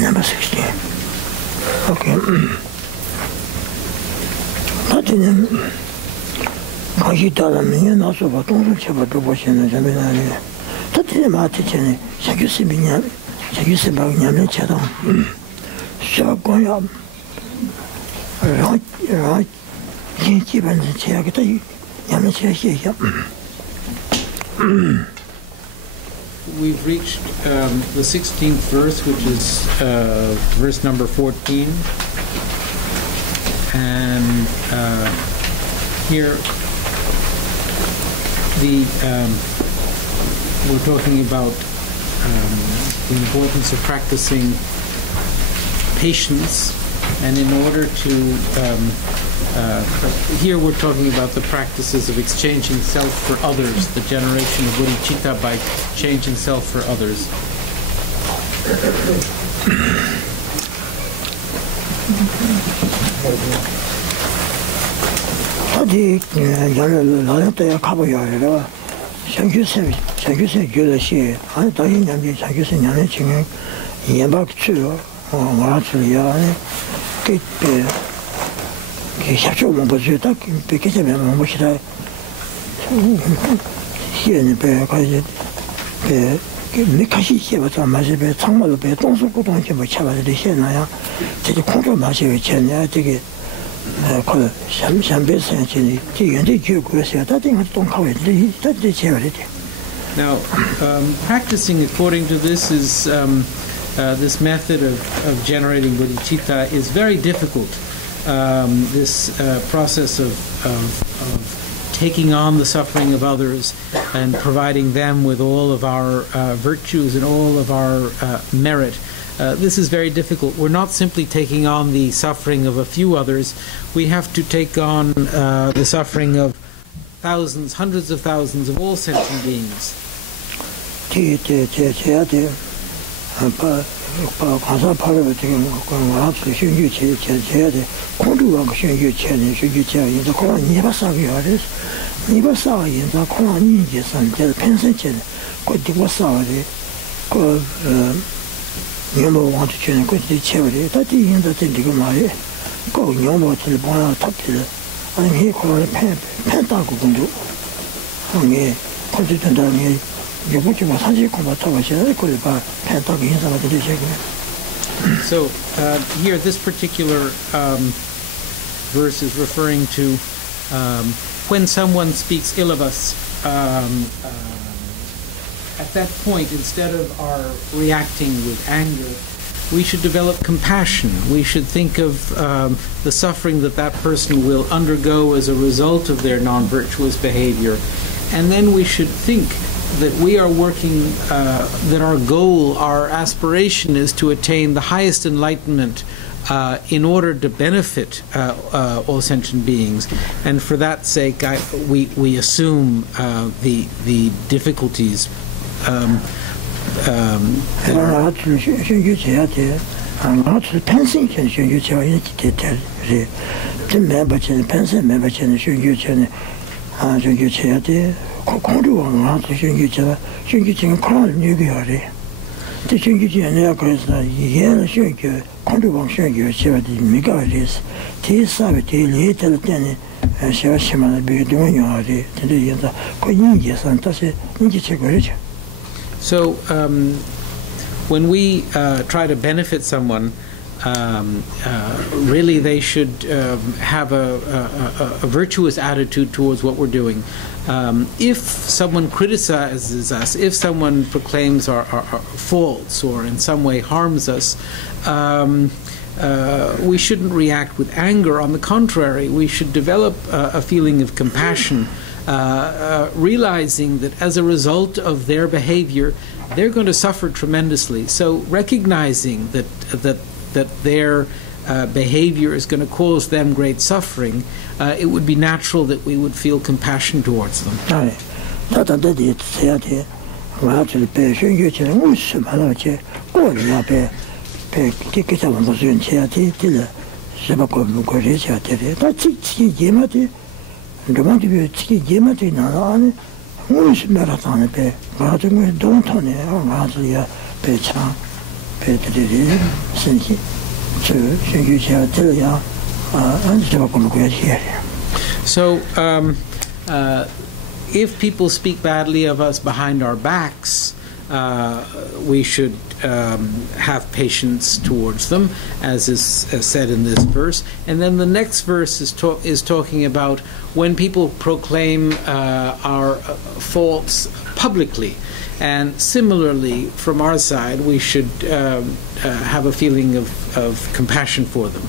Number 16. Okay. Nothing. Kaji Talamia, also, but don't have a proportion of the Seminary. That is my teaching. Sakusibinia, Sakusibagna Chadam. So going up. Right. Keep on the chair. Yamacha. We've reached the 16th verse, which is verse number 14. And here we're talking about the importance of practicing patience, and in order to here we're talking about the practices of exchanging self for others, the generation of bodhicitta by changing self for others. Now, practicing according to this is this method of generating bodhicitta is very difficult. This process of taking on the suffering of others and providing them with all of our virtues and all of our merit. This is very difficult. We're not simply taking on the suffering of a few others. We have to take on the suffering of thousands, hundreds of thousands of all sentient beings. So here this particular verse is referring to when someone speaks ill of us, at that point, instead of our reacting with anger, we should develop compassion. We should think of the suffering that that person will undergo as a result of their non-virtuous behavior. And then we should think that we are working, that our goal, our aspiration is to attain the highest enlightenment in order to benefit all sentient beings. And for that sake, we assume the difficulties So when we try to benefit someone, really they should have a virtuous attitude towards what we're doing. If someone criticizes us, if someone proclaims our faults or in some way harms us, we shouldn't react with anger. On the contrary, we should develop a feeling of compassion, realizing that as a result of their behavior, they're going to suffer tremendously. So recognizing that their behavior is going to cause them great suffering, it would be natural that we would feel compassion towards them. Tata did say at the large patient, you can wish Malachi, go in your bed, take it on the Zoom chair till Shabako Mukorisha. That's it, Jimati. The want to be Jimati Nalan, wish marathon pay, Rather don't on it, or rather Pecha, Petri, Sinki, so you shall tell ya, and Shabako Mukorisha. So, if people speak badly of us behind our backs, we should have patience towards them, as is said in this verse. And then the next verse is talking about when people proclaim our faults publicly. And similarly, from our side, we should have a feeling of compassion for them.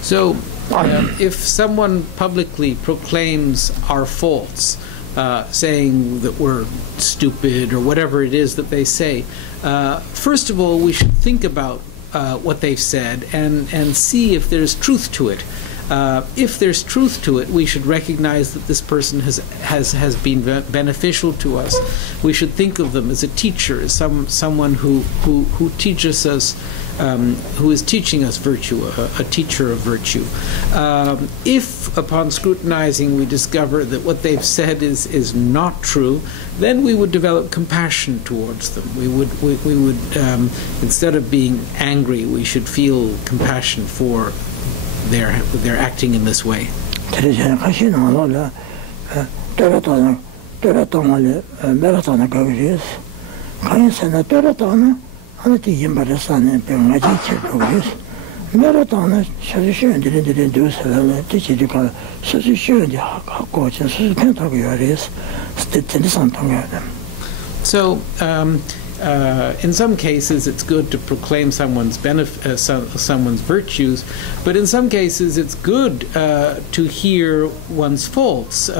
So, if someone publicly proclaims our faults, saying that we're stupid or whatever it is that they say, first of all, we should think about what they've said and see if there's truth to it. If there's truth to it, we should recognize that this person has been beneficial to us. We should think of them as a teacher, as someone who teaches us, who is teaching us virtue, a teacher of virtue. If upon scrutinizing we discover that what they've said is not true, then we would develop compassion towards them. We would instead of being angry, we should feel compassion for they're acting in this way. So, in some cases, it's good to proclaim someone's virtues, but in some cases, it's good to hear one's faults,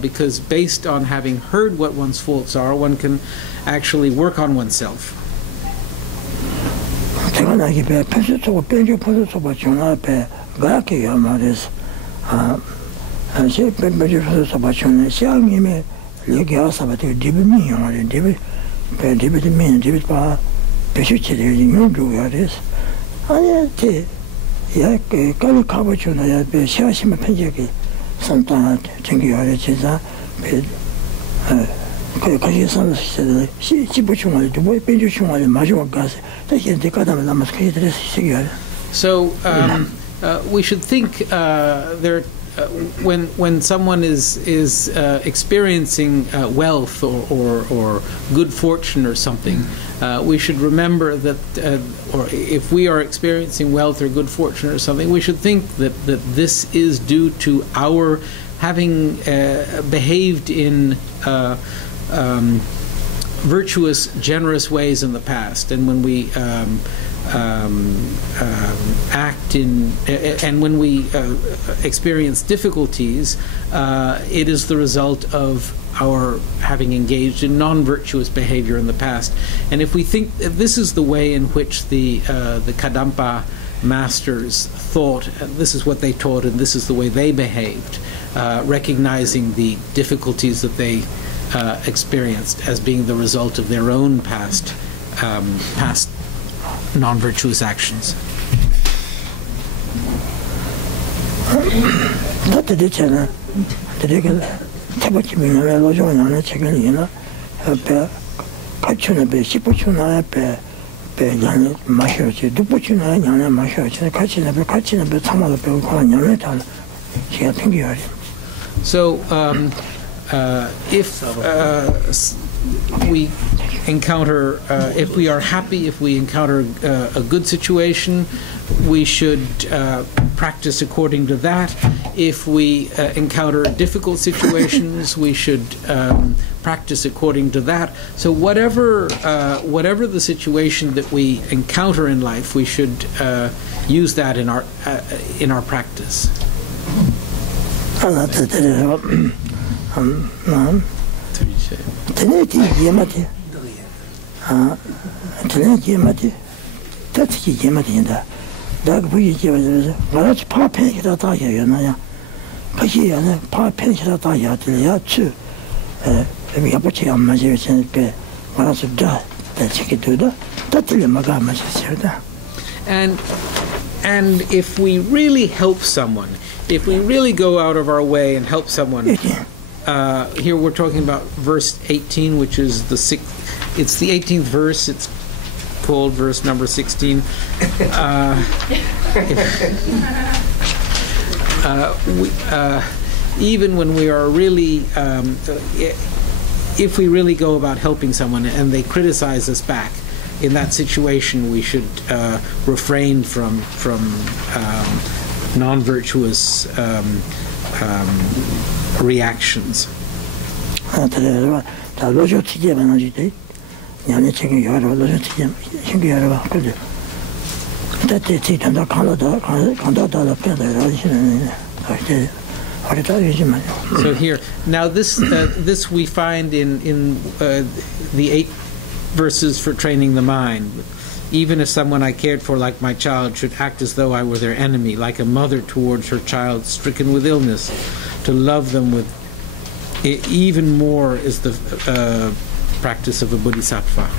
because based on having heard what one's faults are, one can actually work on oneself. So we should think when someone is experiencing wealth or good fortune or something, we should remember that, or if we are experiencing wealth or good fortune or something, we should think that this is due to our having behaved in virtuous, generous ways in the past, and when we act in, and when we experience difficulties, it is the result of our having engaged in non-virtuous behavior in the past. And if we think this is the way in which the Kadampa masters thought, this is what they taught, and this is the way they behaved, recognizing the difficulties that they experienced as being the result of their own past non-virtuous actions. 배양이 마셔지 두부치나 양에 마셔지 같이 내가 참아도 배고 그런 양에 다 제가 핑계요. So if we encounter, if we are happy, if we encounter a good situation, we should practice according to that. If we encounter difficult situations, we should practice according to that. So whatever the situation that we encounter in life, we should use that in our practice. And if we really help someone, if we really go out of our way and help someone, here we're talking about verse 18, which is it's the 18th verse. It's called verse number 16. Even when we are really, if we really go about helping someone and they criticize us back, in that situation we should refrain from non-virtuous reactions. So here, now this we find in the 8 verses for training the mind. Even if someone I cared for, like my child, should act as though I were their enemy, like a mother towards her child stricken with illness, to love them with even more is the practice of a bodhisattva.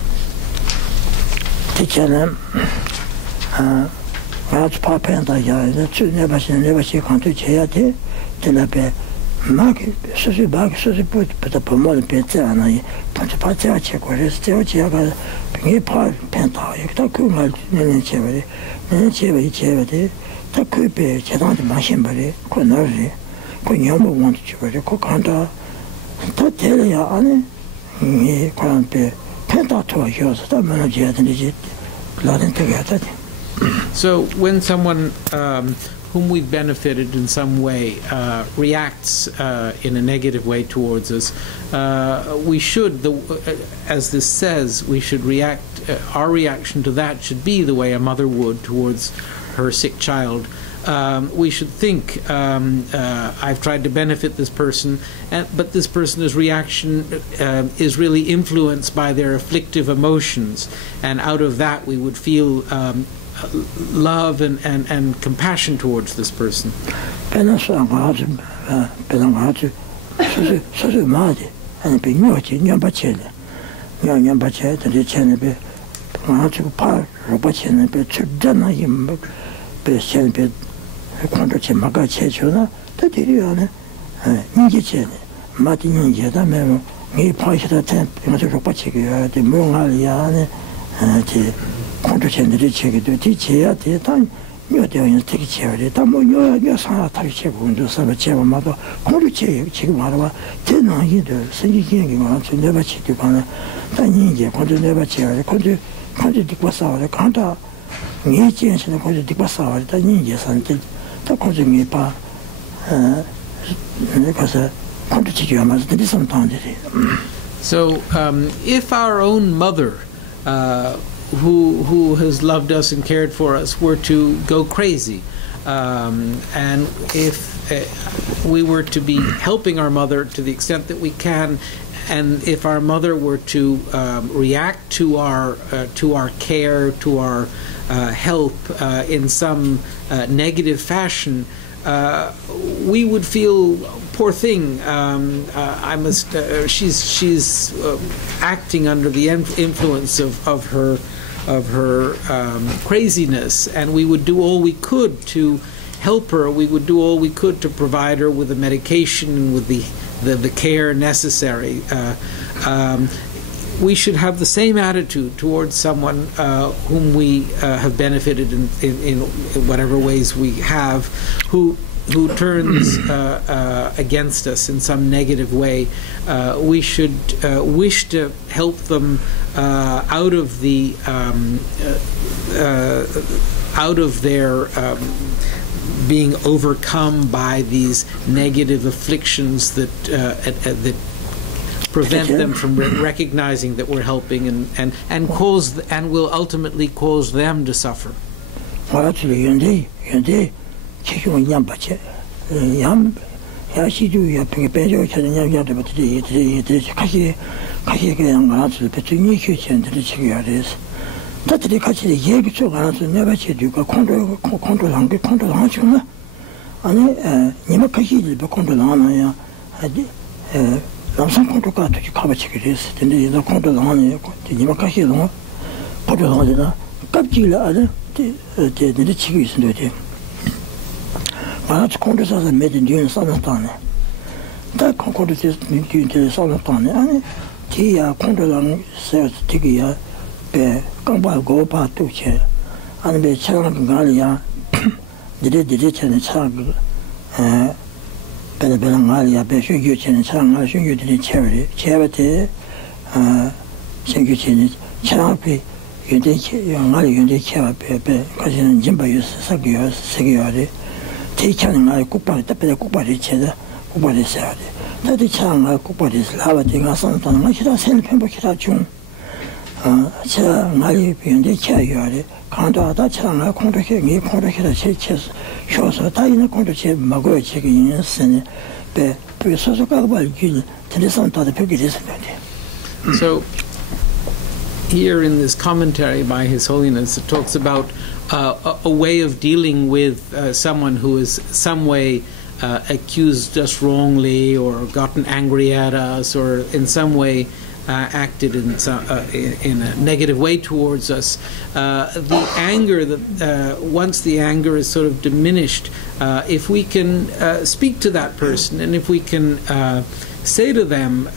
So when someone whom we've benefited in some way reacts in a negative way towards us, we should, as this says, we should react, our reaction to that should be the way a mother would towards her sick child. We should think, I've tried to benefit this person, but this person's reaction is really influenced by their afflictive emotions, and out of that we would feel love and compassion towards this person. So if our own mother who has loved us and cared for us were to go crazy, and if we were to be helping our mother to the extent that we can, and if our mother were to react to our care, to our help in some negative fashion, we would feel, poor thing, she's acting under the influence of her craziness, and we would do all we could to help her. We would do all we could to provide her with the medication and with the care necessary. we should have the same attitude towards someone whom we have benefited in whatever ways we have, who turns against us in some negative way. We should wish to help them out of their being overcome by these negative afflictions that prevent them from recognizing that we're helping and will ultimately cause them to suffer. 남산 콘도가 되게 가봐치게 됐어. 근데 이 콘도도 하네. 이마 가시도 콘도도 하잖아. 깝지를 알아. 내 치고 있는데 돼. 아주 콘도에서 매든 뒤에 싸놨다네. 다 콘도에서 뒤에 싸놨다네. 아니 뒤야 콘도랑 세 되게야 배 깡바고 바도체. 아니 배 차가는 거야. 디레 전에 차가 배낭아리야 배슈규체는 차랑아 슈규들이 체버테 생규체는 차랑피 윤대체 영아리 윤대체와 배배 가시는 짐바유스 사기요 세기요리 대차는 말 국발이 답변에 국발이 체다 국발이 세야리 나도 차랑아 국발이 라바딩아 선탄 마시다 생편복이라 중 차랑아리 윤대체요리 강도하다 차랑아 공도해 이 공도해라 체체스 쇼서 다이나 공도체 먹어야 책이 있는 선에 So here in this commentary by His Holiness, it talks about a way of dealing with someone who is some way accused us wrongly or gotten angry at us or in some way acted in a negative way towards us. The anger, once the anger is sort of diminished, if we can speak to that person and if we can say to them,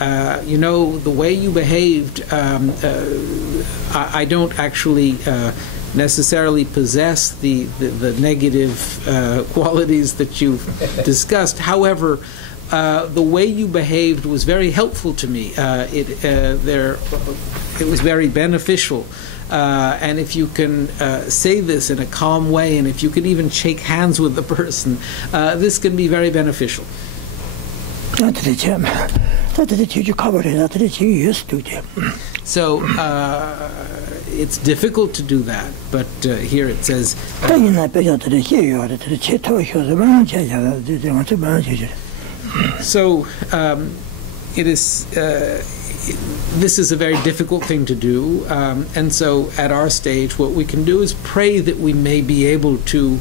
you know, the way you behaved, I don't actually necessarily possess the negative qualities that you've discussed. However, the way you behaved was very helpful to me. It was very beneficial. And if you can say this in a calm way, and if you can even shake hands with the person, this can be very beneficial. So it's difficult to do that, but here it says. So it is. This is a very difficult thing to do, and so at our stage, what we can do is pray that we may be able to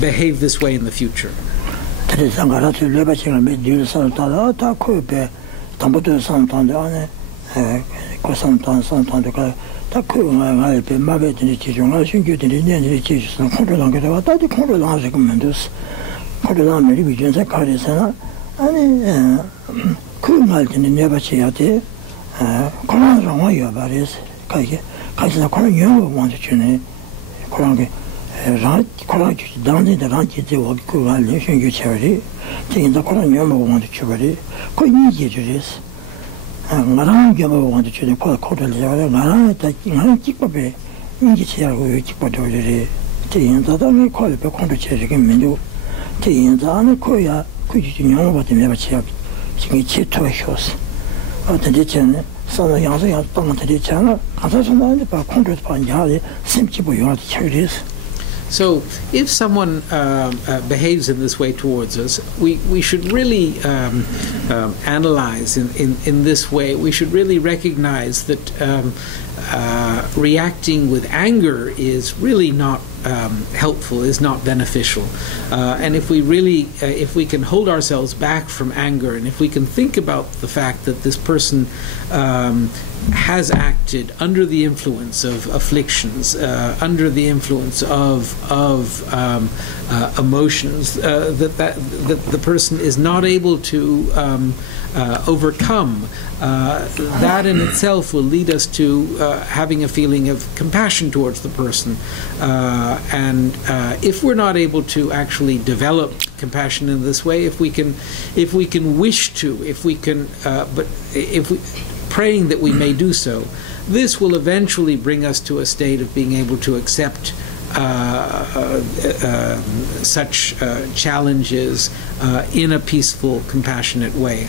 behave this way in the future. So if someone behaves in this way towards us, we should really analyze in this way. We should really recognize that reacting with anger is really not helpful, is not beneficial. And if we really, if we can hold ourselves back from anger, and if we can think about the fact that this person has acted under the influence of afflictions, under the influence of emotions that the person is not able to overcome, that in itself will lead us to having a feeling of compassion towards the person. And if we're not able to actually develop compassion in this way, if we can wish to, if we can, but if we praying that we may do so, this will eventually bring us to a state of being able to accept such challenges in a peaceful, compassionate way.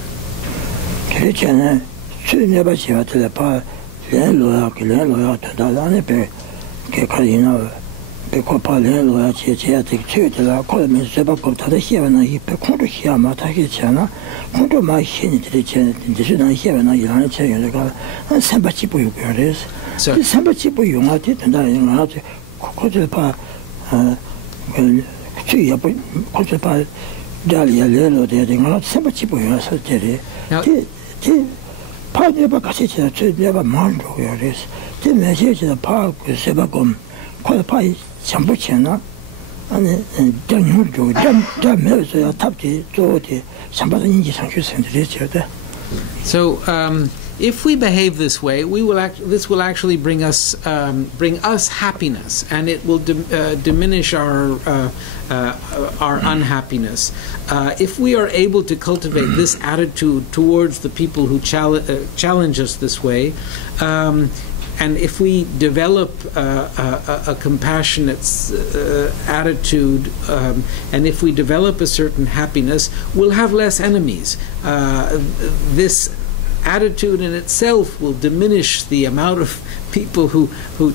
So if we behave this way, this will actually bring us happiness, and it will diminish our unhappiness. If we are able to cultivate this attitude towards the people who challenge us this way, and if we develop a compassionate attitude, and if we develop a certain happiness, we'll have less enemies. This attitude in itself will diminish the amount of people who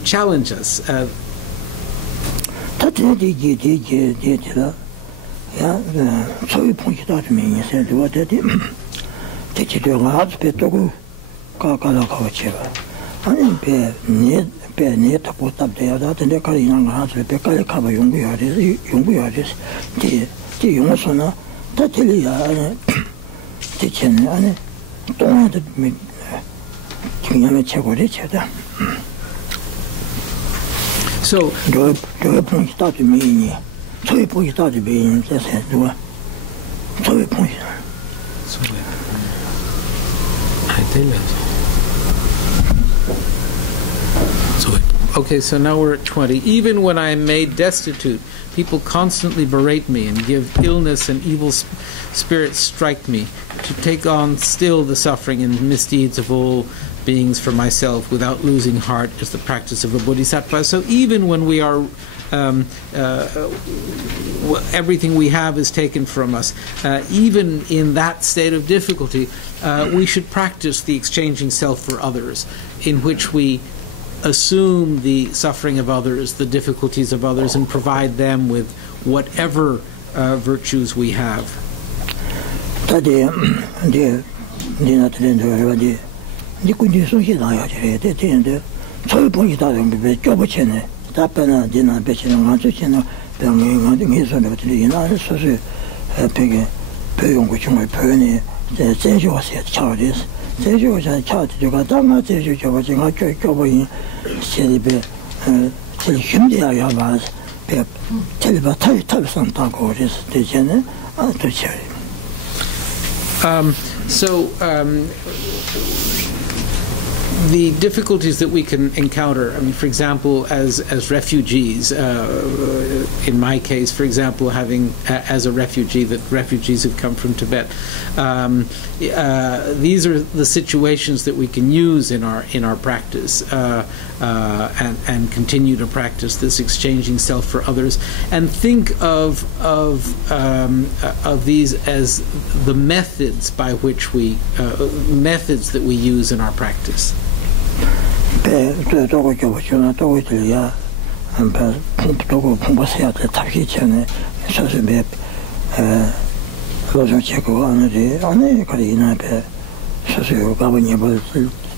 challenge us. So okay, so now we're at 20. Even when I am made destitute, people constantly berate me and give illness and evil spirits strike me. To take on still the suffering and misdeeds of all beings for myself without losing heart is the practice of a bodhisattva. So even when we are everything we have is taken from us, even in that state of difficulty, we should practice the exchanging self for others, in which we assume the suffering of others, the difficulties of others, and provide them with whatever virtues we have. The difficulties that we can encounter, I mean, for example, as refugees, in my case, for example, having as a refugee, that refugees have come from Tibet, these are the situations that we can use in our practice, and continue to practice this exchanging self for others, and think of these as the methods by which we methods that we use in our practice.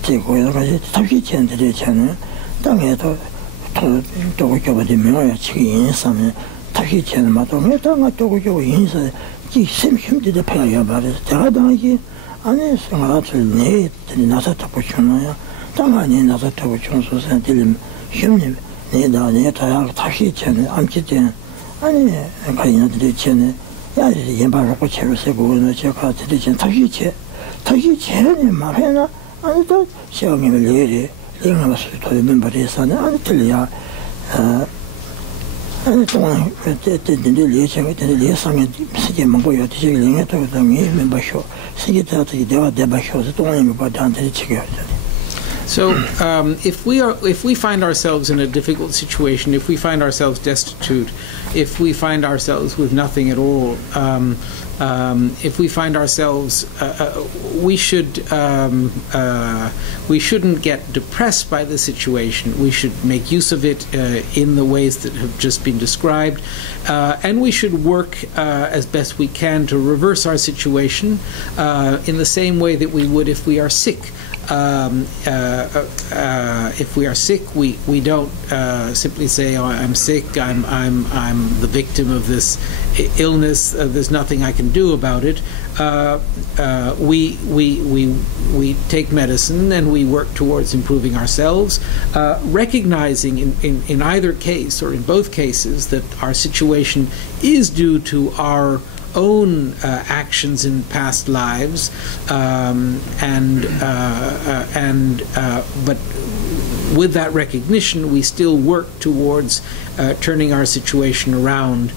제고에 가지 답이 전들이 전에 땅에도 도고교가 되면 지금 인사면 답이 전에 맞도 내가 도고교 인사 이 힘들게 배워야 말이야. 제가 당시 안에 생각을 내들이 나서 잡고 주나요? 당연히 나서 잡고 주는 소선들이 힘님 내가 다시 전에 암기된 아니 가인들이 전에 야 예발하고 채로세고 제가 드리진 다시 전에 말해나 아니도 시험을 내리 링하면서 도는 버리서는 아니 틀려 아니 동안 그때들이 예정이 되는 예상에 세계 먹고요. 지금 링에도 동이 멤버쇼 세계다들이 내가 대바쇼에서 동안이 뭐한테 지켜야 돼. So, if we find ourselves in a difficult situation, if we find ourselves destitute, if we find ourselves with nothing at all, if we find ourselves, we shouldn't get depressed by the situation. We should make use of it in the ways that have just been described, and we should work as best we can to reverse our situation in the same way that we would if we are sick. If we are sick, we don't simply say, "Oh, I'm sick. I'm the victim of this illness. There's nothing I can do about it." We take medicine and we work towards improving ourselves, recognizing in either case or in both cases that our situation is due to our own actions in past lives, but with that recognition, we still work towards turning our situation around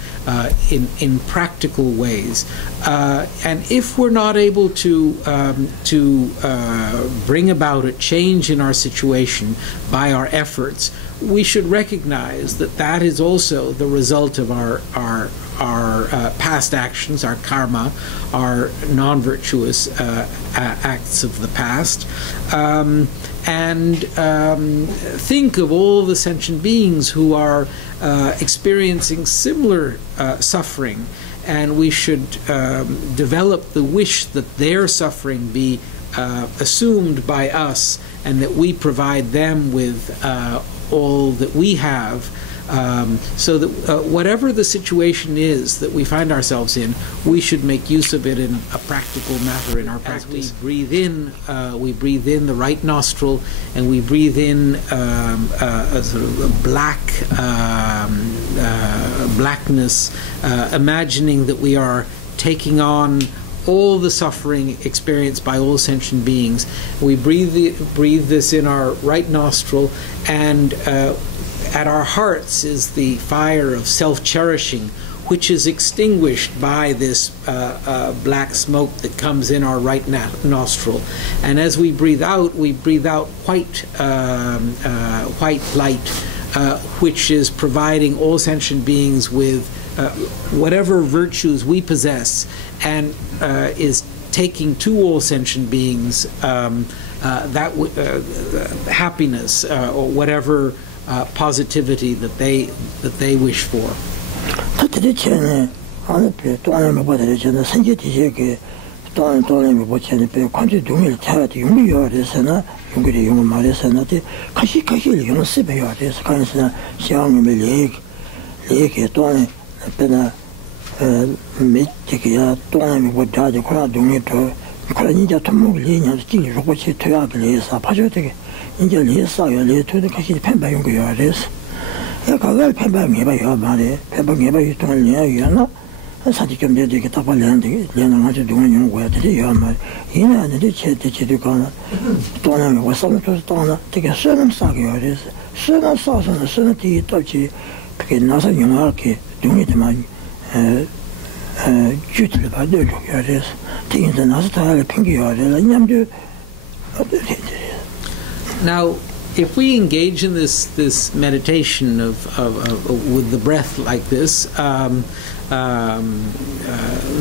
in practical ways. And if we're not able to bring about a change in our situation by our efforts, we should recognize that that is also the result of our past actions, our karma, our non-virtuous acts of the past, and think of all the sentient beings who are experiencing similar suffering, and we should develop the wish that their suffering be assumed by us, and that we provide them with all that we have, so that whatever the situation is that we find ourselves in, we should make use of it in a practical matter in our practice. As we breathe in the right nostril, and we breathe in a sort of a blackness, imagining that we are taking on all the suffering experienced by all sentient beings. We breathe this in our right nostril, and at our hearts is the fire of self-cherishing, which is extinguished by this black smoke that comes in our right nostril. And as we breathe out white light, which is providing all sentient beings with whatever virtues we possess, and is taking to all sentient beings that happiness or whatever positivity that they wish for. Now, if we engage in this meditation with the breath like this,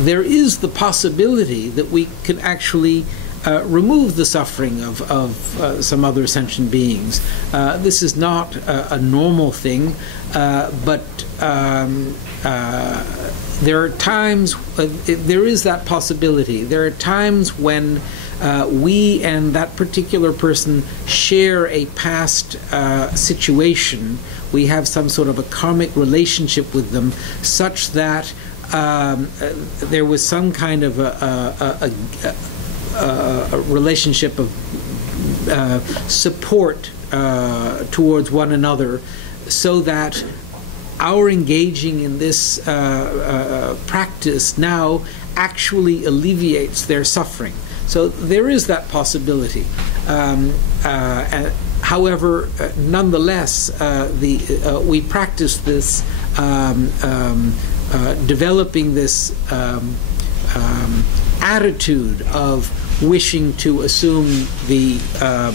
there is the possibility that we can actually remove the suffering of some other sentient beings. This is not a normal thing, but there are times, there is that possibility. There are times when we and that particular person share a past situation. We have some sort of a karmic relationship with them, such that there was some kind of a relationship of support towards one another, so that our engaging in this practice now actually alleviates their suffering. So there is that possibility. However, nonetheless, we practice this, developing this attitude of wishing to assume the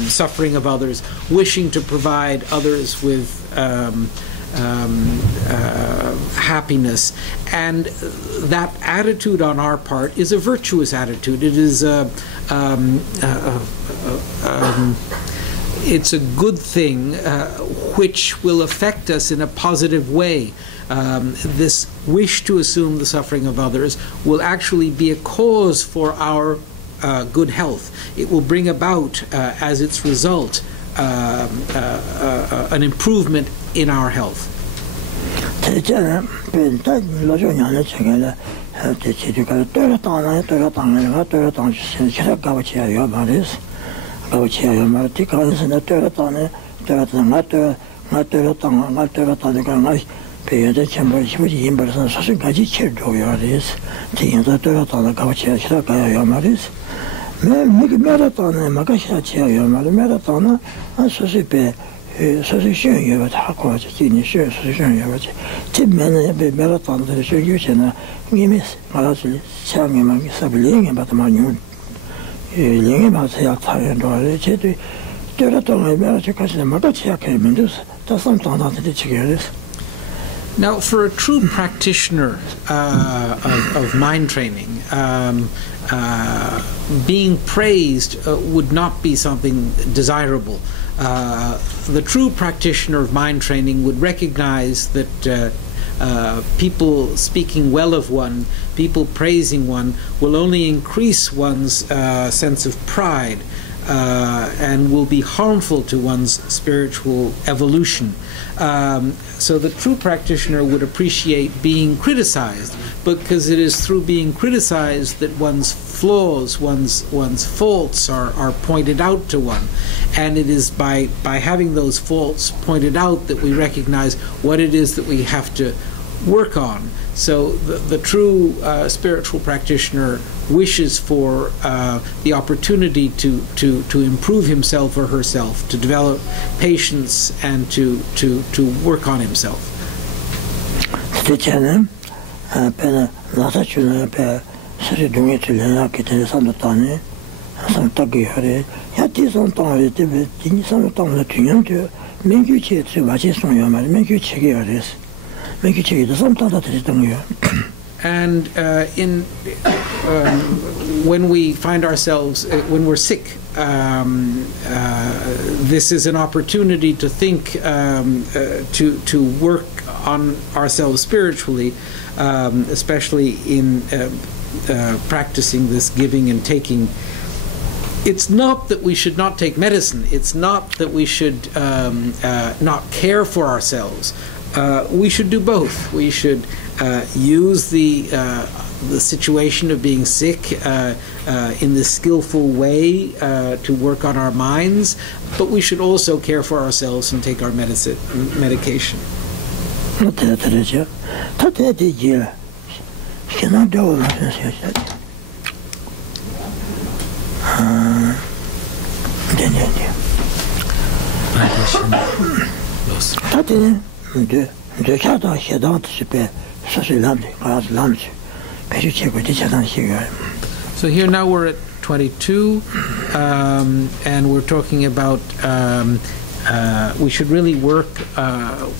suffering of others, wishing to provide others with happiness, and that attitude on our part is a virtuous attitude. It is it's a good thing which will affect us in a positive way. This wish to assume the suffering of others will actually be a cause for our good health. It will bring about, as its result, an improvement in our health. Now, for a true practitioner of mind training, being praised would not be something desirable. The true practitioner of mind training would recognize that people speaking well of one, people praising one, will only increase one's sense of pride and will be harmful to one's spiritual evolution. So the true practitioner would appreciate being criticized, because it is through being criticized that one's flaws, one's faults are pointed out to one. And it is by having those faults pointed out that we recognize what it is that we have to work on. So the true spiritual practitioner wishes for the opportunity to improve himself or herself, to develop patience, and to work on himself. And when we find ourselves, when we're sick, this is an opportunity to think, to work on ourselves spiritually, especially in practicing this giving and taking. It's not that we should not take medicine. It's not that we should not care for ourselves. We should do both. We should use the situation of being sick in this skillful way to work on our minds, but we should also care for ourselves and take our medication. So here now we're at 22, and we're talking about we should really work,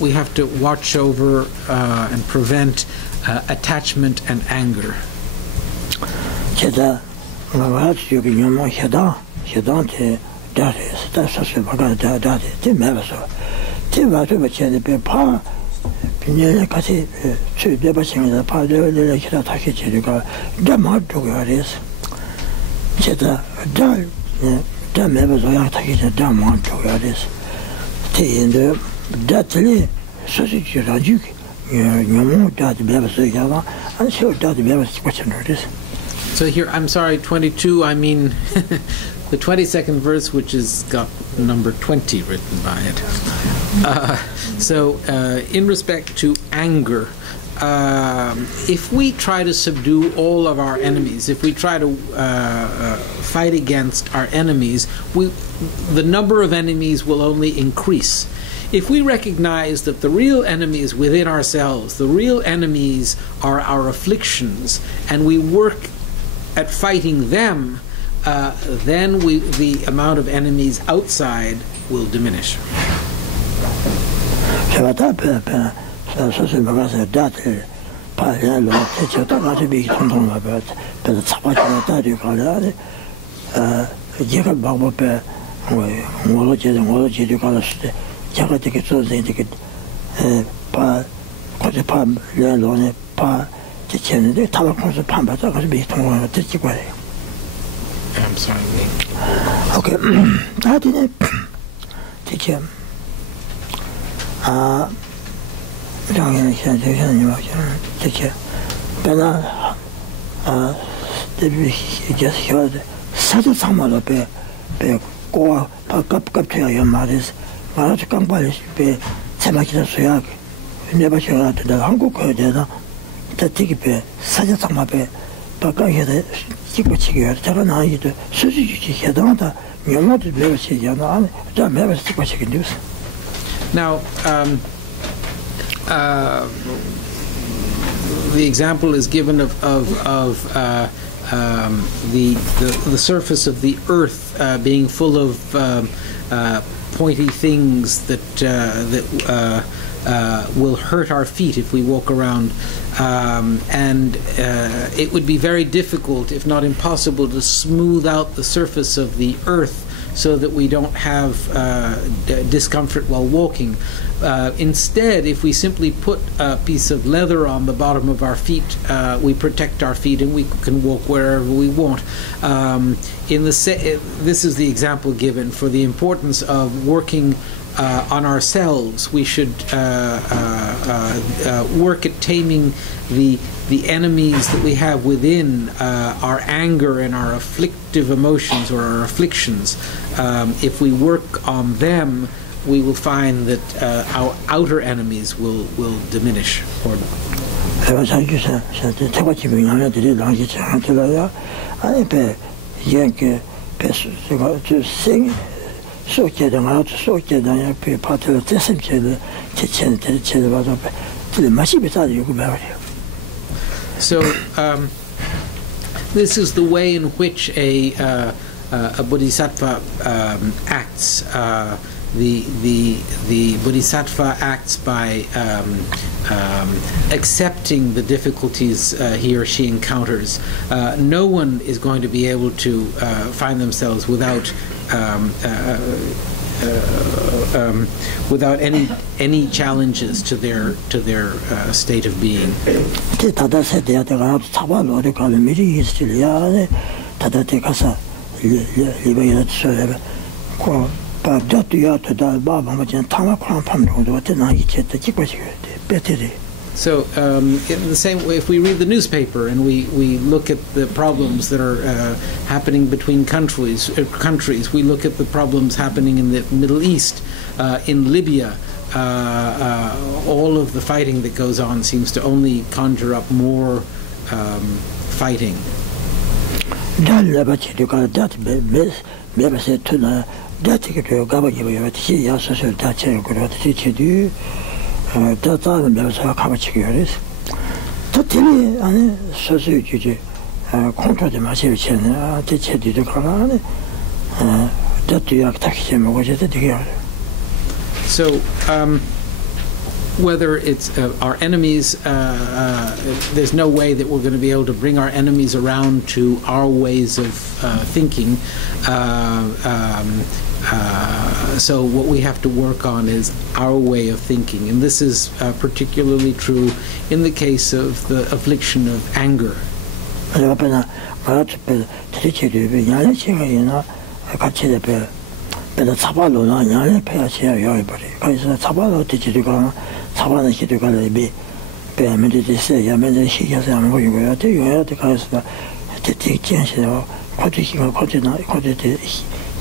we have to watch over and prevent attachment and anger. da members are taking the damn one to this. In the Datly, sausage, Rajuk, you that members and so that members question this. So here, I'm sorry, 22, I mean the 22nd verse, which has got number 20 written by it. In respect to anger, if we try to subdue all of our enemies, if we try to fight against our enemies, the number of enemies will only increase. If we recognize that the real enemy is within ourselves, the real enemies are our afflictions, and we work at fighting them, then the amount of enemies outside will diminish. I'm sorry. Okay. I didn't teach him. Just heard such a summer of go up to your mothers. I to come by the Semaki Suyak. Never sure out the Hangu Kodeda. The ticket such a summer bear. But I had a secret cigarette. Tell you to Suzuki had on the you're not to never see your arm. Don't never see what you can do. Now, the example is given of the surface of the earth being full of pointy things that will hurt our feet if we walk around, and it would be very difficult, if not impossible, to smooth out the surface of the earth so that we don't have discomfort while walking. Instead, if we simply put a piece of leather on the bottom of our feet, we protect our feet and we can walk wherever we want. This is the example given for the importance of working on ourselves. We should work at taming the enemies that we have within, our anger and our afflictive emotions or our afflictions. If we work on them, we will find that our outer enemies will diminish. So this is the way in which a bodhisattva acts. The bodhisattva acts by accepting the difficulties he or she encounters. No one is going to be able to find themselves without any challenges to their state of being. So, in the same way, if we read the newspaper and we look at the problems that are happening between countries, we look at the problems happening in the Middle East, in Libya, all of the fighting that goes on seems to only conjure up more fighting. So, whether it's our enemies, there's no way that we're going to be able to bring our enemies around to our ways of thinking. So what we have to work on is our way of thinking, and this is particularly true in the case of the affliction of anger. 가서 대체를 양치가 같이 배 배는 차발로나 양에 배야지야 여기 버리 그래서 차발로 대체가 차발은 시도가 배 배면에 있어야 야면에 시켜서 하는 거 이거야 되어야 돼 가서 대체견시로 거기가 거기나 거기에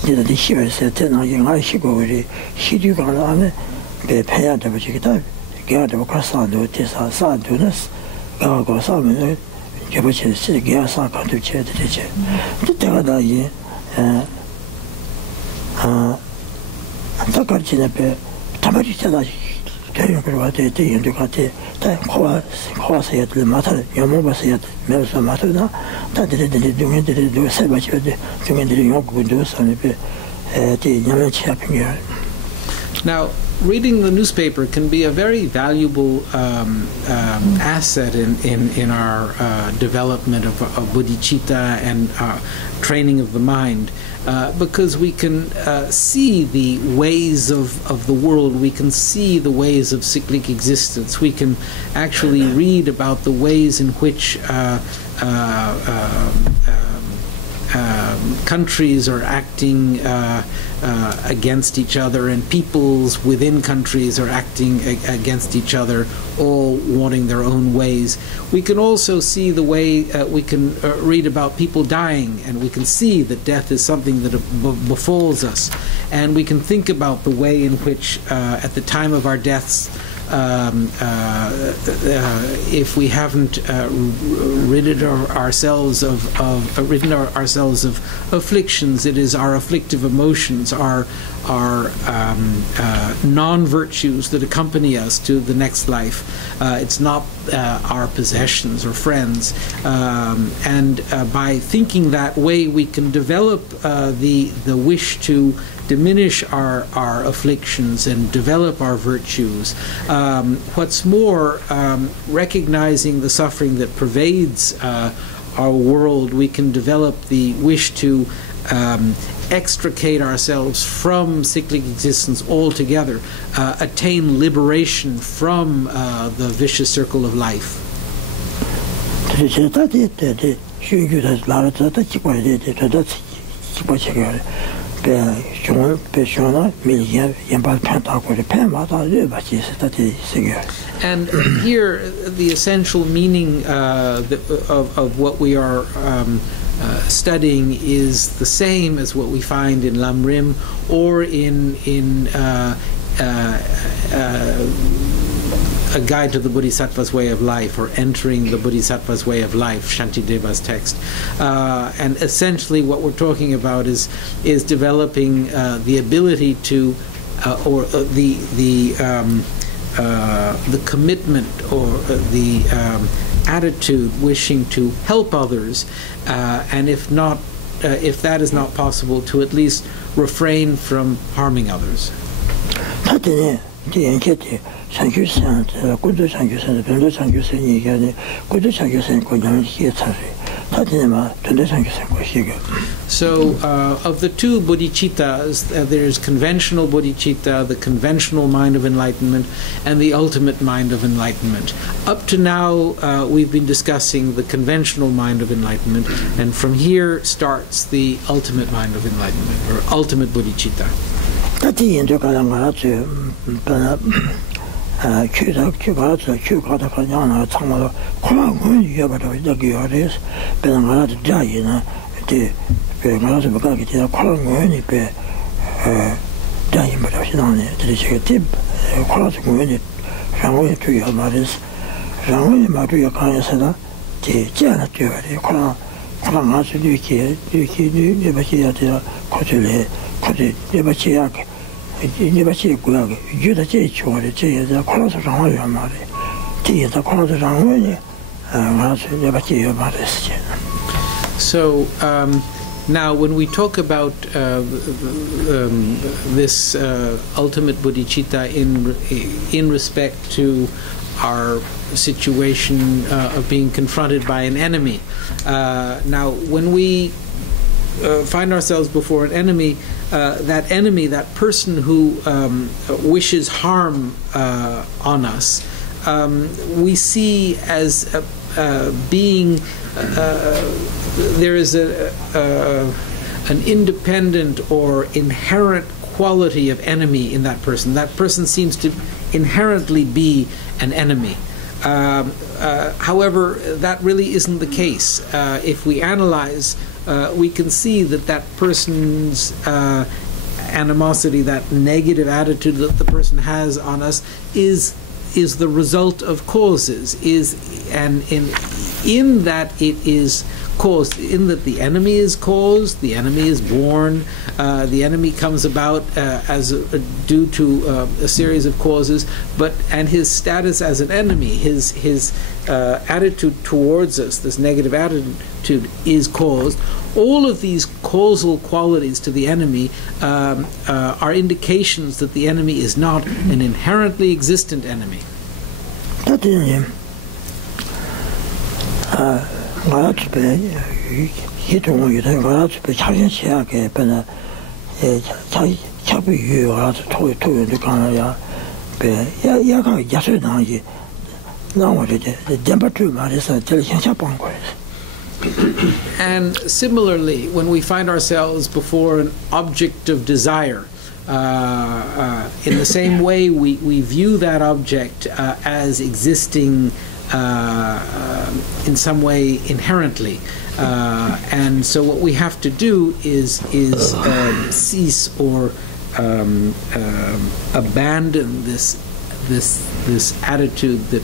이제 시에서 되나 영화 시고 우리 시류가 안에 배 배야 되고 지기다 걔도 가서도 대사 사도는 가고 사면 개버치 시기야 사가도 제대로지 그때가 다이 안타깝지네 배 타버리잖아 대형 그거 대형도 같아 다 코와서야 될 마타 영모바서야 매서 마타나 다들들이 중에들이 세바치데 중에들이 요구도 선에 냐면 치아핑이야. Now, reading the newspaper can be a very valuable asset in our development of bodhicitta and training of the mind, because we can see the ways of the world, we can see the ways of cyclic existence, we can actually read about the ways in which countries are acting against each other, and peoples within countries are acting against each other, all wanting their own ways. We can also see the way we can read about people dying, and we can see that death is something that befalls us, and we can think about the way in which at the time of our deaths, if we haven't ridden ourselves of afflictions, it is our afflictive emotions, our non-virtues that accompany us to the next life. It's not our possessions or friends, and by thinking that way, we can develop the wish to diminish our afflictions and develop our virtues. What's more, recognizing the suffering that pervades our world, we can develop the wish to extricate ourselves from cyclic existence altogether, attain liberation from the vicious circle of life. And here, the essential meaning of what we are studying is the same as what we find in Lam Rim or in A Guide to the Bodhisattva's Way of Life, or Entering the Bodhisattva's Way of Life, Shantideva's text. And essentially what we're talking about is developing the ability to, or the commitment, or the attitude wishing to help others, and if that is not possible, to at least refrain from harming others. So, of the two bodhicittas, there's conventional bodhicitta, the conventional mind of enlightenment, and the ultimate mind of enlightenment. Up to now, we've been discussing the conventional mind of enlightenment, and from here starts the ultimate mind of enlightenment, or ultimate bodhicitta. So now when we talk about this ultimate bodhicitta in respect to our situation of being confronted by an enemy, now when we find ourselves before an enemy, that person who wishes harm on us, we see as being there is an independent or inherent quality of enemy in that person. That person seems to inherently be an enemy. However, that really isn't the case. If we analyze, we can see that that person's animosity, that negative attitude that the person has on us, is the result of causes. And in that it is caused, in that the enemy is caused, the enemy is born, the enemy comes about due to a series of causes, and his status as an enemy, his attitude towards us, this negative attitude, is caused. All of these causal qualities to the enemy are indications that the enemy is not an inherently existent enemy. And similarly, when we find ourselves before an object of desire, in the same way we view that object as existing in some way inherently, and so what we have to do is cease or abandon this attitude that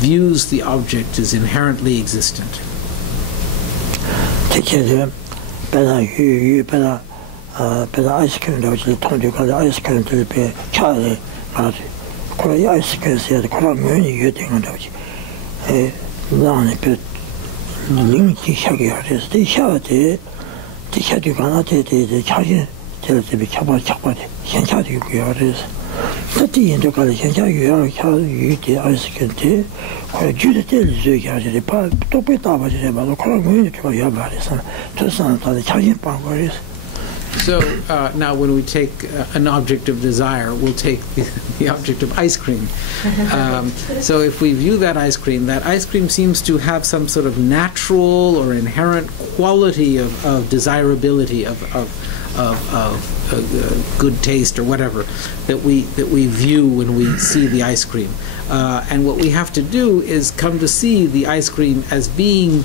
views the object as inherently existent. Ice cream, ice cream to be Charlie, ice cream said, you think they shout it, the shot you cannot take the charging till to be chapel, can't chat you the into college, you are the ice cream tea, or Judith tells you the part, to be about your body, to some of the charging power. So now when we take an object of desire, we'll take the object of ice cream. So if we view that ice cream seems to have some sort of natural or inherent quality of desirability, of good taste or whatever, that we view when we see the ice cream. And what we have to do is come to see the ice cream as being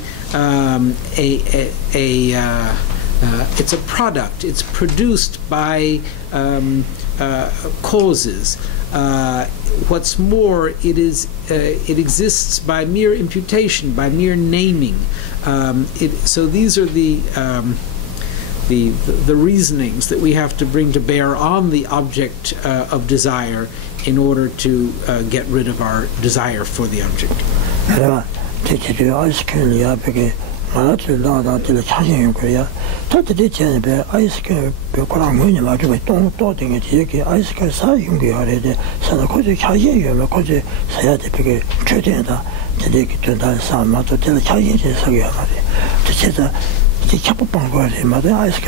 it's a product. It's produced by causes. What's more, it exists by mere imputation, by mere naming. So these are the reasonings that we have to bring to bear on the object of desire in order to get rid of our desire for the object.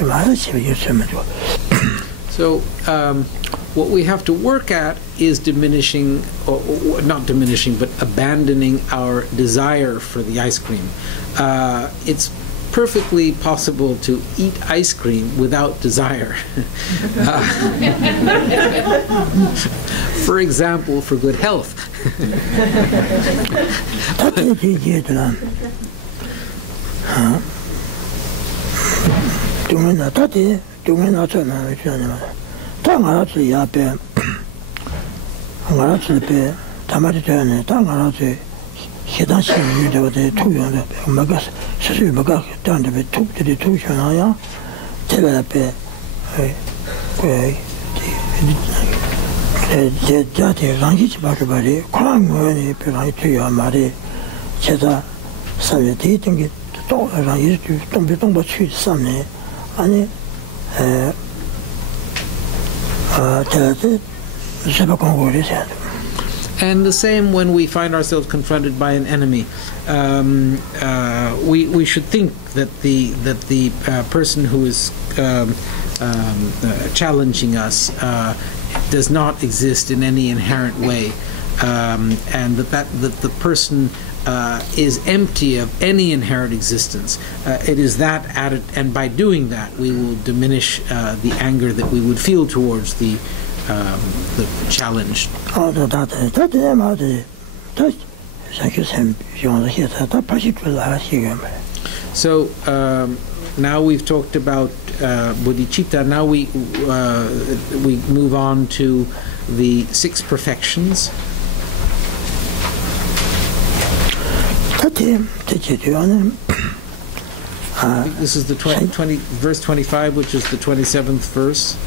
Ice cream, ice cream, so what we have to work at is diminishing, or not diminishing, but abandoning our desire for the ice cream. It's perfectly possible to eat ice cream without desire. For example, for good health. And the same when we find ourselves confronted by an enemy. We should think that the person who is challenging us does not exist in any inherent way, and that the person is empty of any inherent existence. It is that added, and by doing that, we will diminish the anger that we would feel towards the challenged. So now we've talked about bodhicitta. Now we move on to the 6 perfections. This is the verse 25, which is the 27th verse.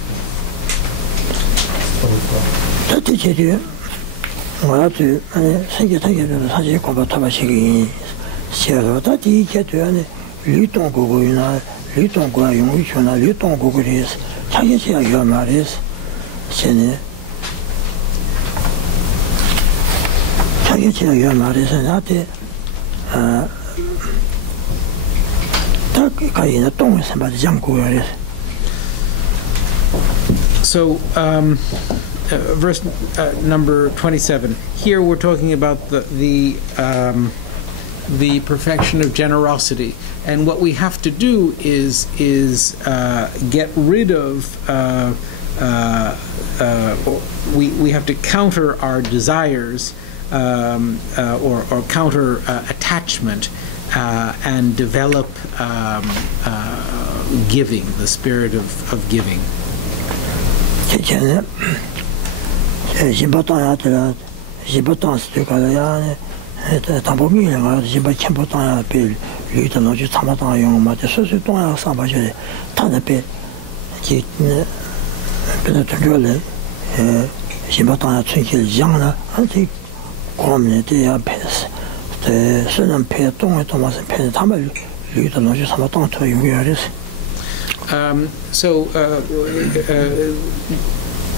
So, verse number 27. Here we're talking about the perfection of generosity, and what we have to do is get rid of. We have to counter our desires or counter attachment and develop giving, the spirit of giving.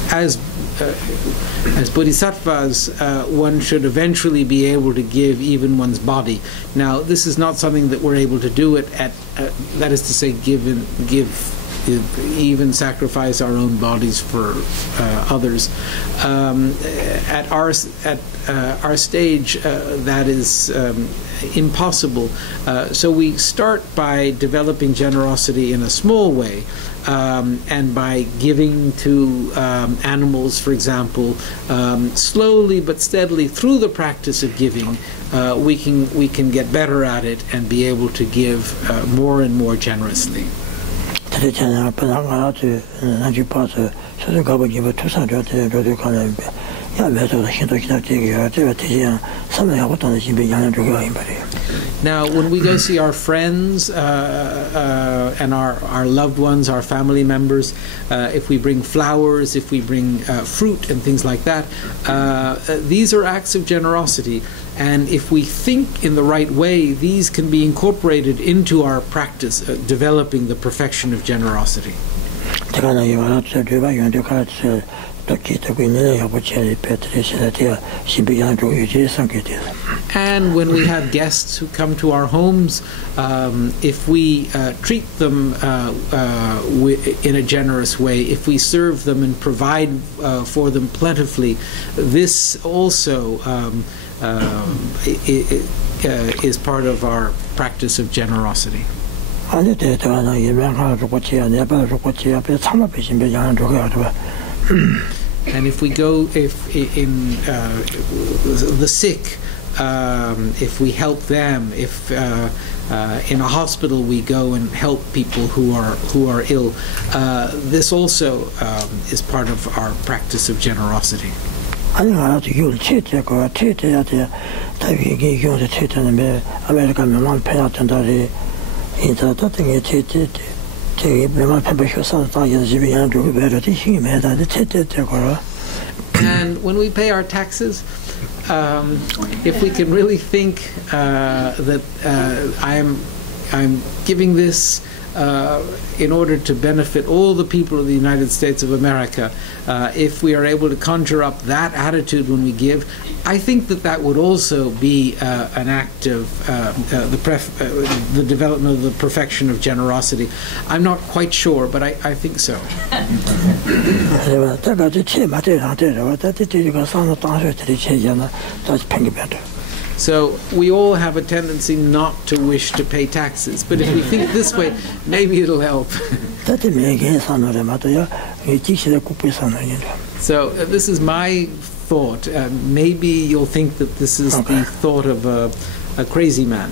As bodhisattvas, one should eventually be able to give even one's body. Now, this is not something that we're able to do at that is to say, even sacrifice our own bodies for others. At our stage, that is impossible. So we start by developing generosity in a small way, and by giving to animals, for example, slowly but steadily through the practice of giving, we can get better at it and be able to give more and more generously. Now, when we go see our friends and our loved ones, our family members, if we bring flowers, if we bring fruit and things like that, these are acts of generosity. And if we think in the right way, these can be incorporated into our practice, developing the perfection of generosity. And when we have guests who come to our homes, if we treat them in a generous way, if we serve them and provide for them plentifully, this also is part of our practice of generosity. And if we go, if in the sick, if we help them, if in a hospital we go and help people who are ill, this also is part of our practice of generosity. And when we pay our taxes, if we can really think that I'm giving this in order to benefit all the people of the United States of America, if we are able to conjure up that attitude when we give, I think that would also be an act of the development of the perfection of generosity. I'm not quite sure, but I think so. So we all have a tendency not to wish to pay taxes, but if we think this way, maybe it'll help. So this is my thought. Maybe you'll think that this is the thought of a crazy man.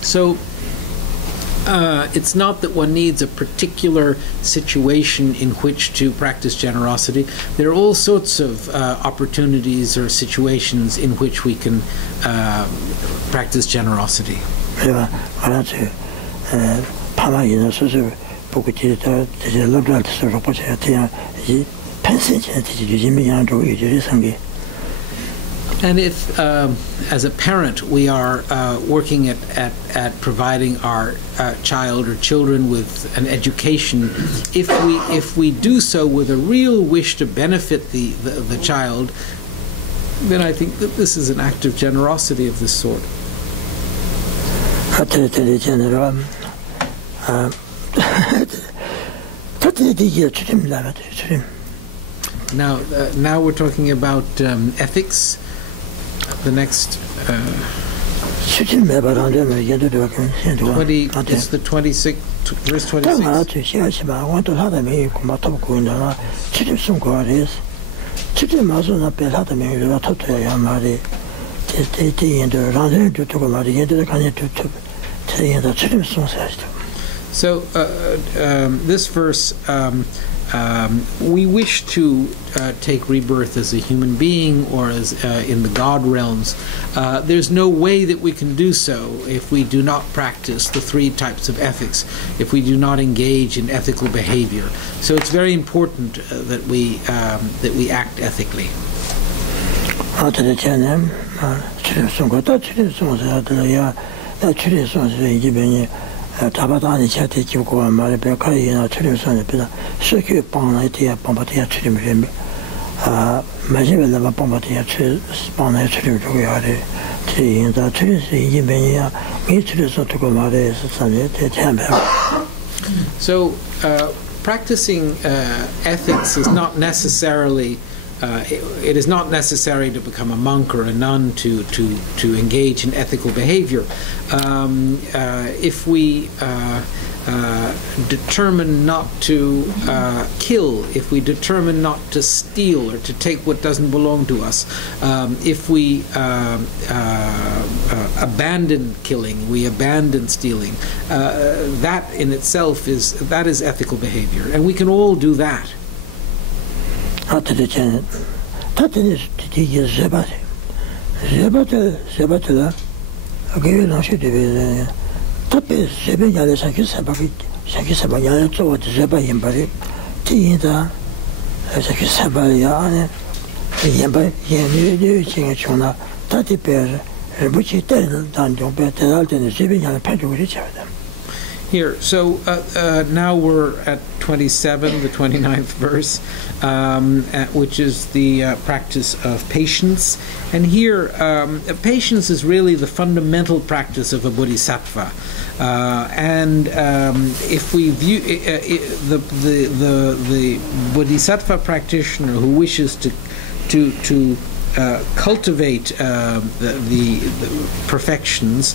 So it's not that one needs a particular situation in which to practice generosity. There are all sorts of opportunities or situations in which we can practice generosity. And if, as a parent, we are working at providing our child or children with an education, if we do so with a real wish to benefit the child, then I think that this is an act of generosity of this sort. Now we're talking about ethics. The next it's the 26th, verse 26. So this verse, we wish to take rebirth as a human being or as in the God realms. There's no way that we can do so if we do not practice the three types of ethics, if we do not engage in ethical behavior. So it's very important that we act ethically. So practicing ethics is not necessarily it is not necessary to become a monk or a nun to engage in ethical behavior. If we determine not to kill, if we determine not to steal or to take what doesn't belong to us, if we abandon killing, we abandon stealing, that in itself is ethical behavior, and we can all do that. Here, so now we're at 27, the 29th verse, which is the practice of patience. And here, patience is really the fundamental practice of a bodhisattva. And if we view the bodhisattva practitioner who wishes to cultivate the perfections,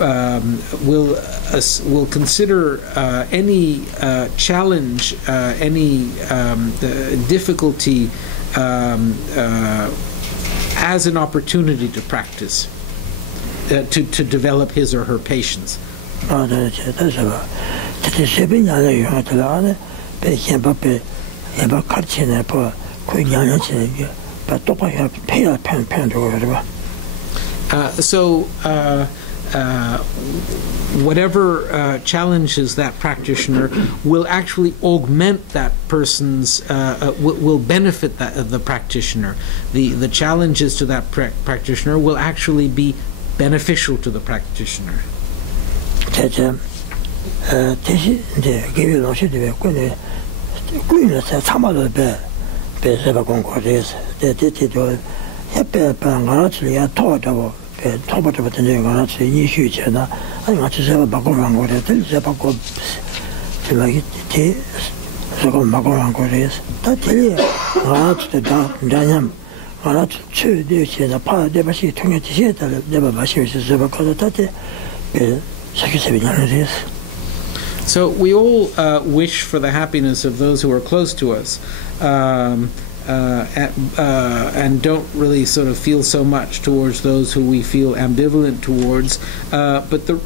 will consider any challenge, any difficulty as an opportunity to practice, to develop his or her patience. Whatever challenges that practitioner will actually augment that person's, will benefit the practitioner. The challenges to that practitioner will actually be beneficial to the practitioner. 토바도 같은 거나 이슈잖아. 아니 같이 제가 바꿔간 거래. 제가 바꿔 제가 이제 저거 바꿔간 거래서 다 틀려. 다 그냥 알아 최대치나 파대바시 통해지셔야 내가 마시면서 제가 가서 다때 So we all wish for the happiness of those who are close to us, and don't really sort of feel so much towards those who we feel ambivalent towards. But the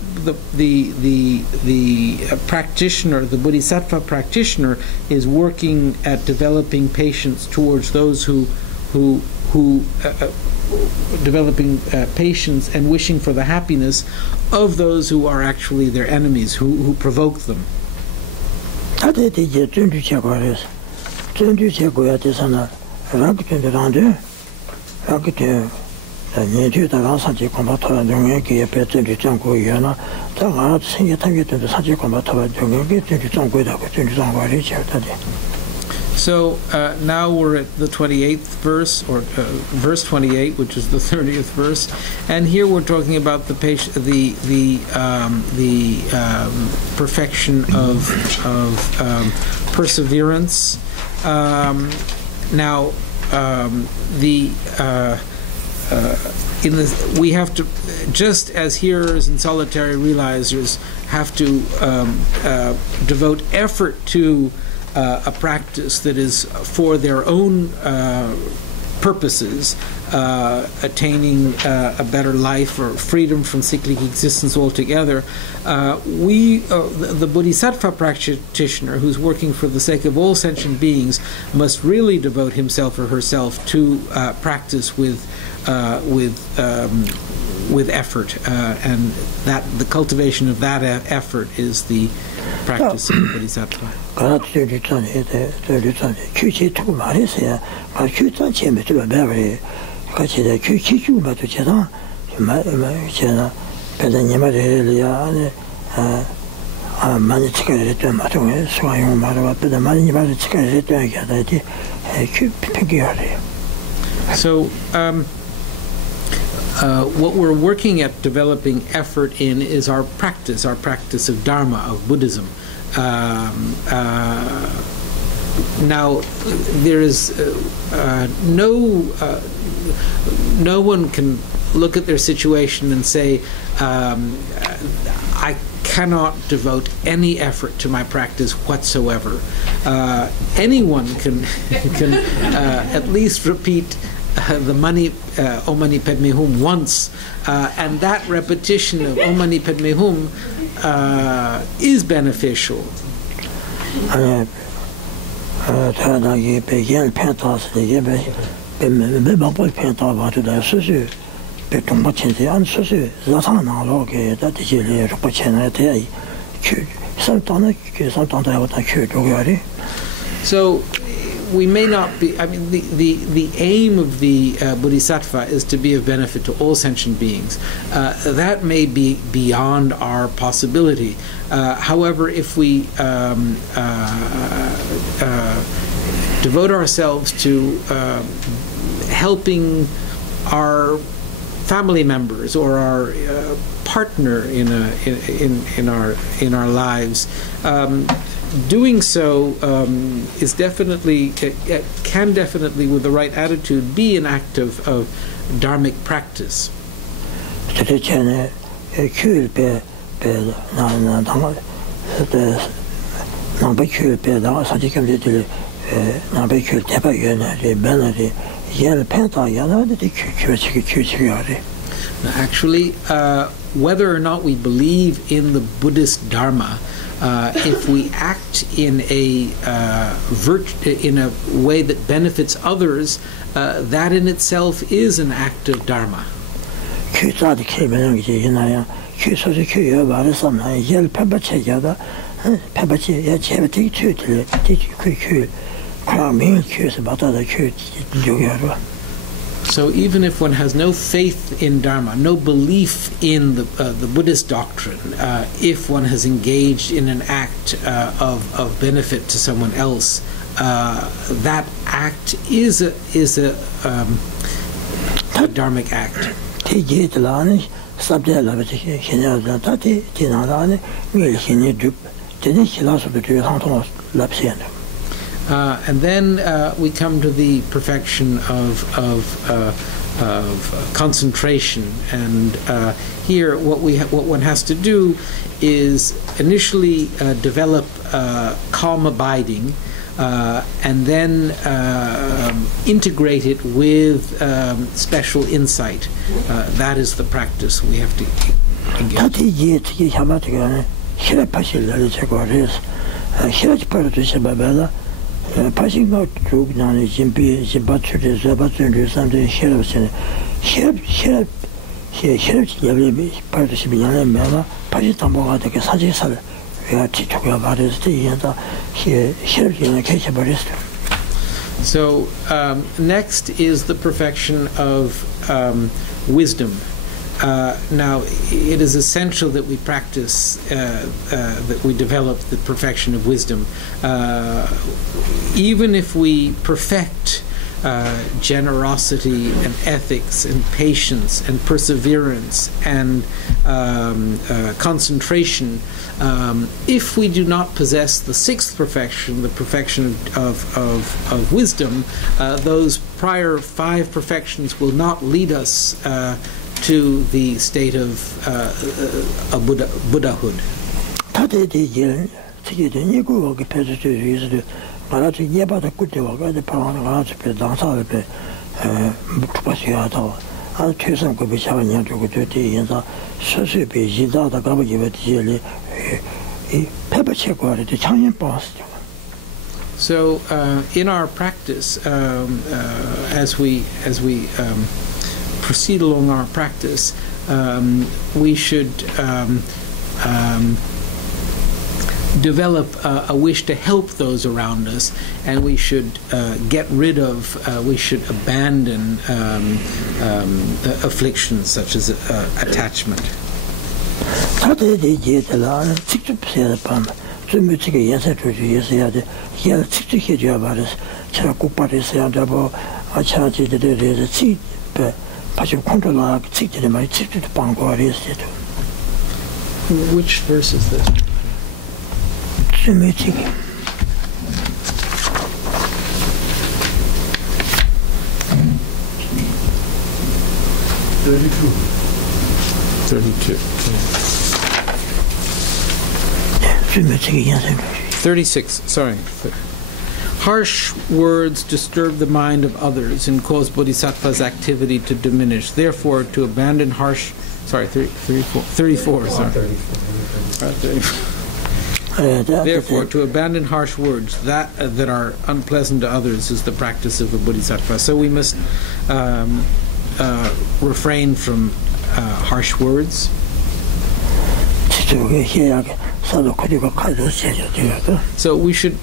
practitioner, the Bodhisattva practitioner, is working at developing patience towards those who developing patience and wishing for the happiness of those who are actually their enemies, who provoke them. So now we're at the 28th verse, or verse 28, which is the 30th verse, and here we're talking about the perfection of perseverance. We have to, just as hearers and solitary realizers have to devote effort to a practice that is for their own purposes, attaining a better life or freedom from cyclic existence altogether. The Bodhisattva practitioner, who's working for the sake of all sentient beings, must really devote himself or herself to practice with effort, and that the cultivation of that effort is the practice of the Bodhisattva. So what we're working at developing effort in is our practice of Dharma, of Buddhism. Now, there is no one can look at their situation and say, I cannot devote any effort to my practice whatsoever. Anyone can at least repeat the Om Mani Padme Hum once, and that repetition of Om Mani Padme Hum is beneficial. So we may not be, I mean, the aim of the Bodhisattva is to be of benefit to all sentient beings. That may be beyond our possibility. However, if we devote ourselves to helping our family members or our partner in our lives, doing so is definitely, can definitely, with the right attitude, be an act of dharmic practice. Actually, whether or not we believe in the Buddhist Dharma, if we act in a way that benefits others, that in itself is an act of Dharma. So even if one has no faith in Dharma, no belief in the Buddhist doctrine, if one has engaged in an act of benefit to someone else, that act is a dharmic act. And then we come to the perfection of concentration, and here what one has to do is initially develop calm abiding, and then integrate it with special insight. That is the practice we have to engage. So next is the perfection of wisdom. Now, it is essential that we practice, that we develop the perfection of wisdom. Even if we perfect generosity and ethics and patience and perseverance and concentration, if we do not possess the sixth perfection, the perfection of wisdom, those prior five perfections will not lead us to the state of Buddhahood. So in our practice, as we proceed along our practice, we should develop a wish to help those around us, and we should get rid of, we should abandon afflictions such as attachment. Which verse is this? 32. Okay. 36, sorry. Harsh words disturb the mind of others and cause Bodhisattva's activity to diminish. Therefore, to abandon harsh... Sorry, 34, sorry. 34. Therefore, to abandon harsh words that are unpleasant to others is the practice of a Bodhisattva. So we must refrain from harsh words. So we should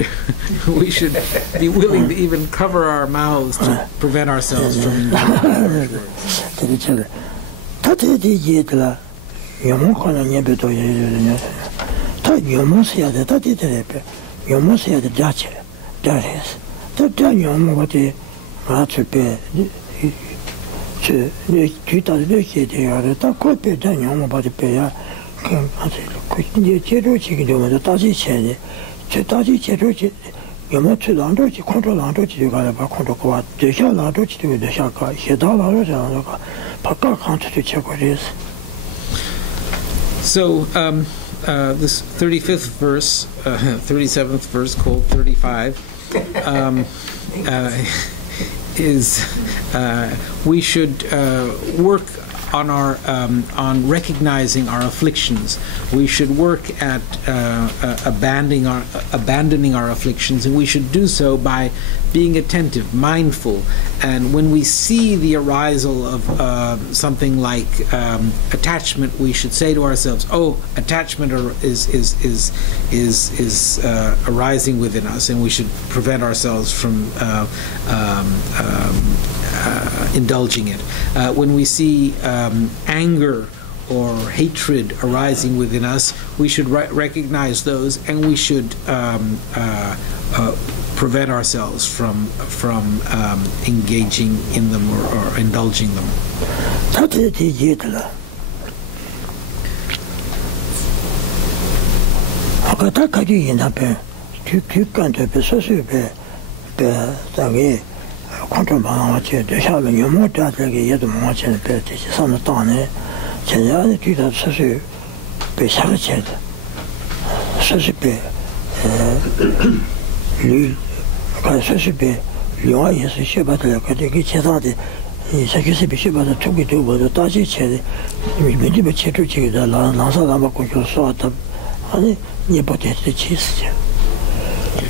be willing to even cover our mouths to prevent ourselves from harsh So this 35th verse, 37th verse, called 35, is we should work on our on recognizing our afflictions. We should work at abandoning our afflictions, and we should do so by being attentive, mindful. And when we see the arisal of something like attachment, we should say to ourselves, "Oh, attachment is arising within us," and we should prevent ourselves from indulging it. When we see anger or hatred arising within us, we should recognize those, and we should prevent ourselves from engaging in them or indulging them.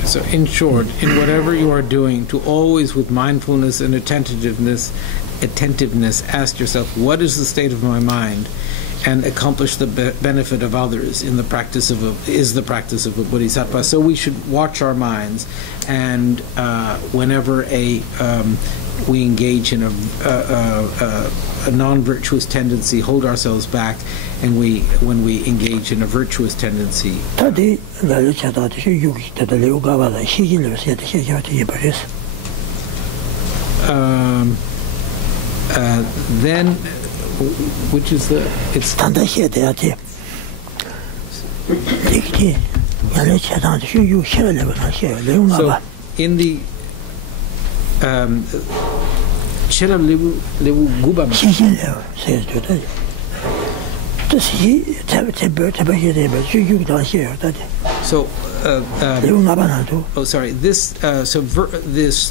So in short, in whatever you are doing, to always with mindfulness and attentiveness ask yourself, what is the state of my mind, and accomplish the benefit of others in the practice of the practice of a bodhisattva. So we should watch our minds, and whenever we engage in a non-virtuous tendency, hold ourselves back, and when we engage in a virtuous tendency. Then, which is it's so in the so oh, sorry, this this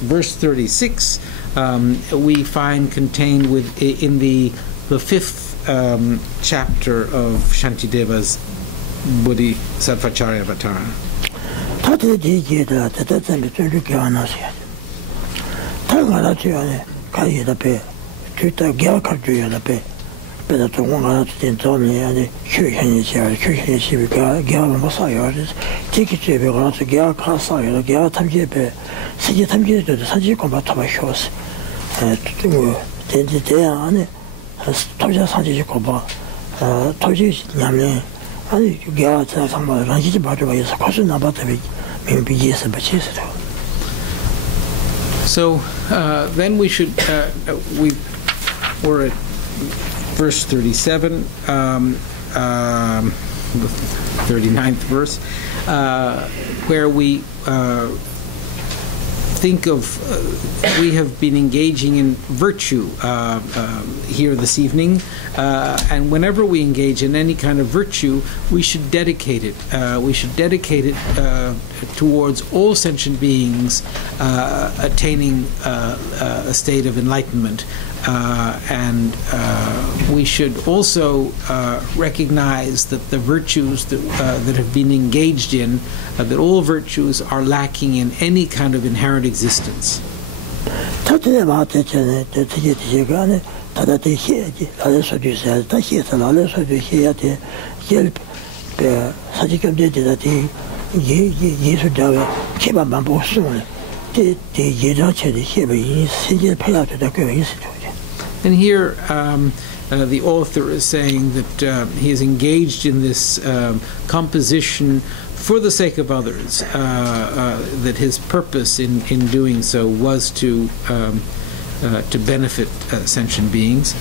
verse 36 we find contained in the 5th chapter of Shantideva's Bodhisattvacharya Vatara. So then we should, we were at verse 37, the 39th verse, where we think of, we have been engaging in virtue here this evening, and whenever we engage in any kind of virtue, we should dedicate it. We should dedicate it towards all sentient beings attaining a state of enlightenment. And we should also recognize that the virtues that have been engaged in, that all virtues are lacking in any kind of inherent existence. And here the author is saying that he is engaged in this composition for the sake of others, that his purpose in doing so was to benefit sentient beings.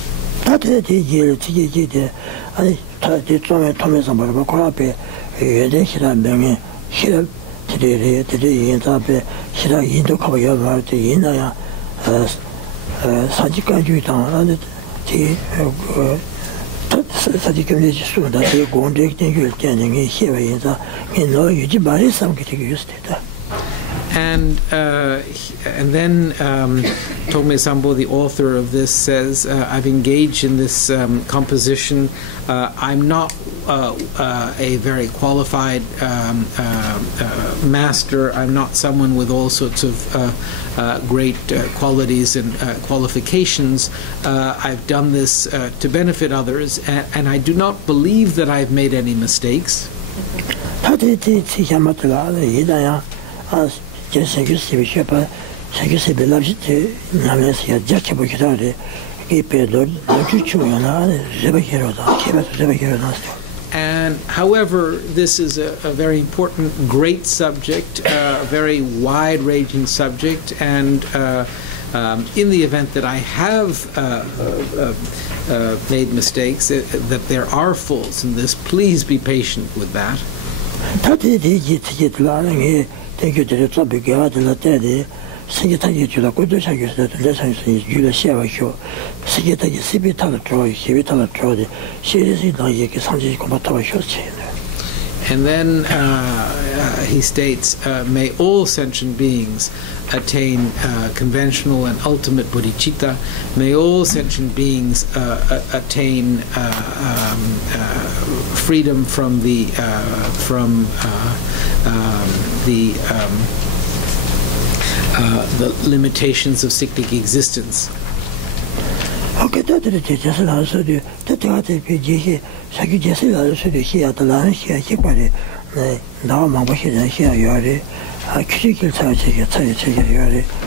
And then Thogme Sambo, the author of this, says, I've engaged in this composition. I'm not a very qualified master. I'm not someone with all sorts of great qualities and qualifications. I've done this to benefit others, and I do not believe that I've made any mistakes. And however, this is a very important, great subject, a very wide-ranging subject, and In the event that I have made mistakes, that there are faults in this, please be patient with that. And then he states, may all sentient beings attain conventional and ultimate bodhicitta. May all sentient beings attain freedom from the limitations of cyclic existence. Okay, that is just also the PG, Saki Jessica, here, the line here, now Mambashi, here, Yari,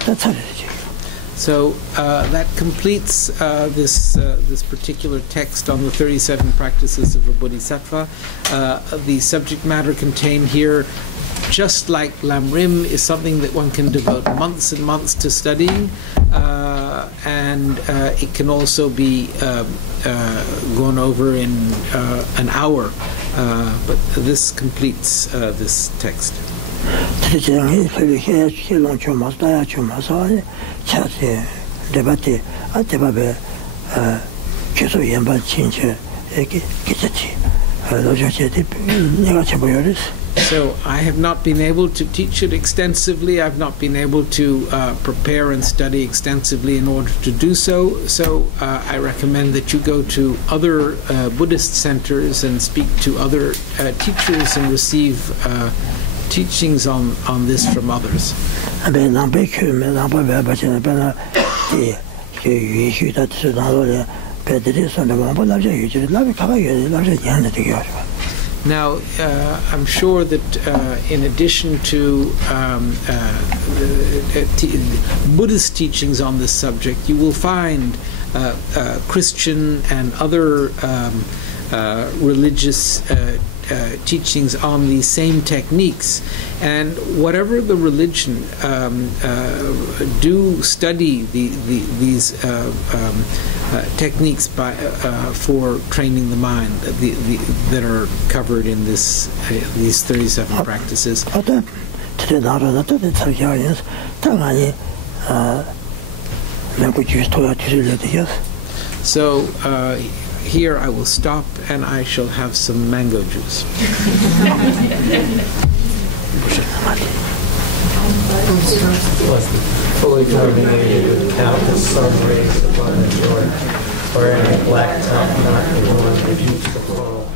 that's it. So that completes this particular text on the 37 practices of a bodhisattva. The subject matter contained here, just like Lamrim, is something that one can devote months and months to studying, and it can also be gone over in an hour, but this completes this text. So I have not been able to teach it extensively. I've not been able to prepare and study extensively in order to do so. So I recommend that you go to other Buddhist centers and speak to other teachers and receive teachings on this from others. Now, I'm sure that in addition to Buddhist teachings on this subject, you will find Christian and other religious teachings on these same techniques. And whatever the religion, do study these techniques for training the mind that are covered in these 37 practices. So here I will stop and I shall have some mango juice. Fully carbonated with countless sun rays upon the joy, wearing a black top knot, the one that keeps the flow.